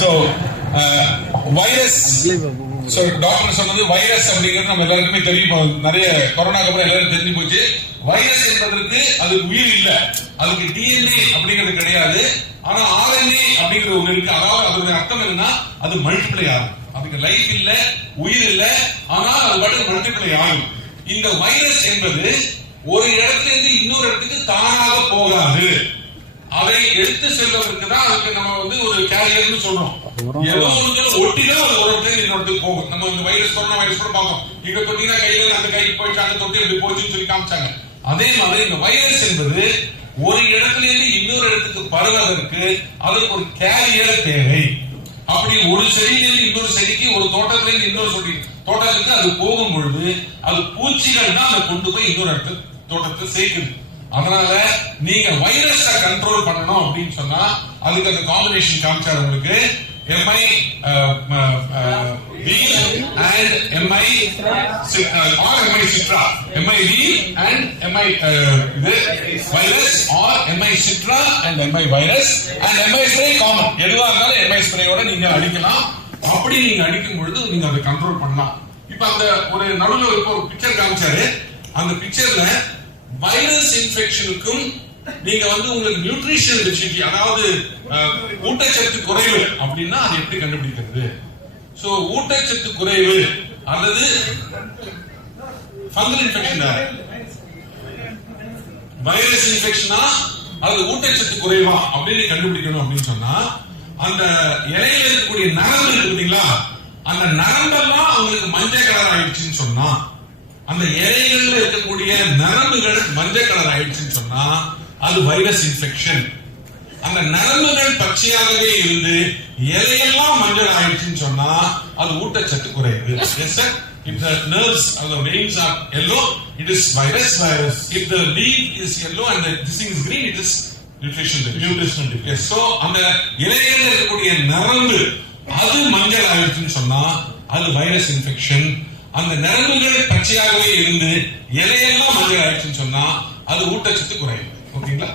So virus, doctor சொன்னது virus அப்படிங்கிறது நம்ம எல்லாருக்குமே தெரியும். நிறைய கொரோனாக்கு அப்புறம் எல்லாரும் தெரிஞ்சு போச்சு. வைரஸ் என்பதற்கு அது உயிர் இல்ல, அதுக்கு டிஎன்ஏ அப்படிங்கிறது கிடையாது. ஆனா ஆர்என்ஏ அப்படிங்கிற ஒரு இருக்கு. அதாவது அதோட அர்த்தம் என்னன்னா அது மல்டிப்ளை ஆகும். அதுக்கு லைஃப் இல்ல, உயிர் இல்ல, ஆனால் அது மட்டும் மல்டிப்ளை ஆகும். இந்த வைரஸ் என்பது ஒரு இடத்துல இருந்து இன்னொரு இடத்துக்கு தானாக போகாது. அதை எடுத்து செல்வதற்கு தான் அதுக்கு நம்ம வந்து ஒரு கேரியர்னு சொல்றோம். ஏதோ ஒட்டிதான் அது ஒரு இடத்துல இன்னொருத்துக்கு போகும். நம்ம இந்த வைரஸ், கொரோனா வைரஸ் கூட பார்த்தோம். இங்க தொட்டினா கையில அந்த கை போயிட்டு அங்க தொட்டி இப்படி போச்சுன்னு சொல்லி காமிச்சாங்க. அதே மாதிரி இந்த வைரஸ் என்பது ஒரு இடத்துல இருந்து இன்னொரு இடத்துக்கு பரவதற்கு அதற்கு ஒரு கேரியர் தேவை. அப்படி ஒரு செடியிலிருந்து இன்னொரு செடிக்கு, ஒரு தோட்டத்துல இருந்து இன்னொரு தோட்டத்துக்கு அது போகும் பொழுது அது பூச்சிகள் தான் அதை கொண்டு போய் இன்னொரு இடத்துல தோட்டத்தை சேர்க்குது. அதனால நீங்க வைரஸை கண்ட்ரோல் பண்ணணும் அப்படின்னு சொன்னா அதுக்கு அந்த காம்பினேஷன் காமிச்சாரு உங்களுக்கு. MI V and MI or MI Citra, MI V and MI virus or MI Citra and MI virus and MI spray common. எதுவா இருந்தாலும் MI spray ஓட நீங்க அடிக்கலாம். அப்படி நீங்க அடிக்கும் பொழுது நீங்க அதை கண்ட்ரோல் பண்ணலாம். இப்ப அந்த ஒரு நடுவுல ஒரு பிக்சர் காமிச்சாரு. அந்த பிக்சர்ல வைரஸ் இன்ஃபெக்ஷனுக்கும் நீங்க வந்து உங்களுக்கு நியூட்ரிஷன் டெஃபிஷியன்சி, அதாவது ஊட்டச்சத்து குறைவு அப்படின்னா அது எப்படி கண்டுபிடிக்கிறது? சோ ஊட்டச்சத்து குறைவு அல்லது ஃபங்கல் இன்ஃபெக்ஷன், வைரஸ் இன்ஃபெக்ஷனா அல்லது ஊட்டச்சத்து குறைவா அப்படின்னு கண்டுபிடிக்கணும் அப்படின்னு சொன்னா அந்த இலையில இருக்கக்கூடிய நரம்பு இருக்கு பாத்தீங்களா, அந்த நரம்பெல்லாம் உங்களுக்கு மஞ்சள் கலர் ஆயிடுச்சுன்னு சொன்னா, அந்த இலைகள்ல இருக்கக்கூடிய நரம்புகள் மஞ்சள் கலர் ஆயிடுச்சுன்னு சொன்னா அது வைரஸ் இன்ஃபெக்ஷன். அந்த நரம்புகள் பச்சையாகவே இருந்து இலையெல்லாம் மஞ்சள் ஆயிடுச்சுன்னு சொன்னா அது ஊட்டச்சத்து குறைவு. Yes sir. If the nerves or the veins are yellow, it is virus. If the leaf is yellow and this thing is green, it is nutrition deficiency. Yes. So அந்த இலைகள்ல இருக்கக்கூடிய நரம்பு அது மஞ்சள் ஆயிடுச்சுன்னு சொன்னா அது வைரஸ் இன்ஃபெக்ஷன். அந்த நரம்புகள் பச்சையாகவே இருந்து இலையெல்லாம் மஞ்சள் ஆயிடுச்சுன்னு சொன்னா அது ஊட்டச்சத்து குறைவு. ஓகேங்களா?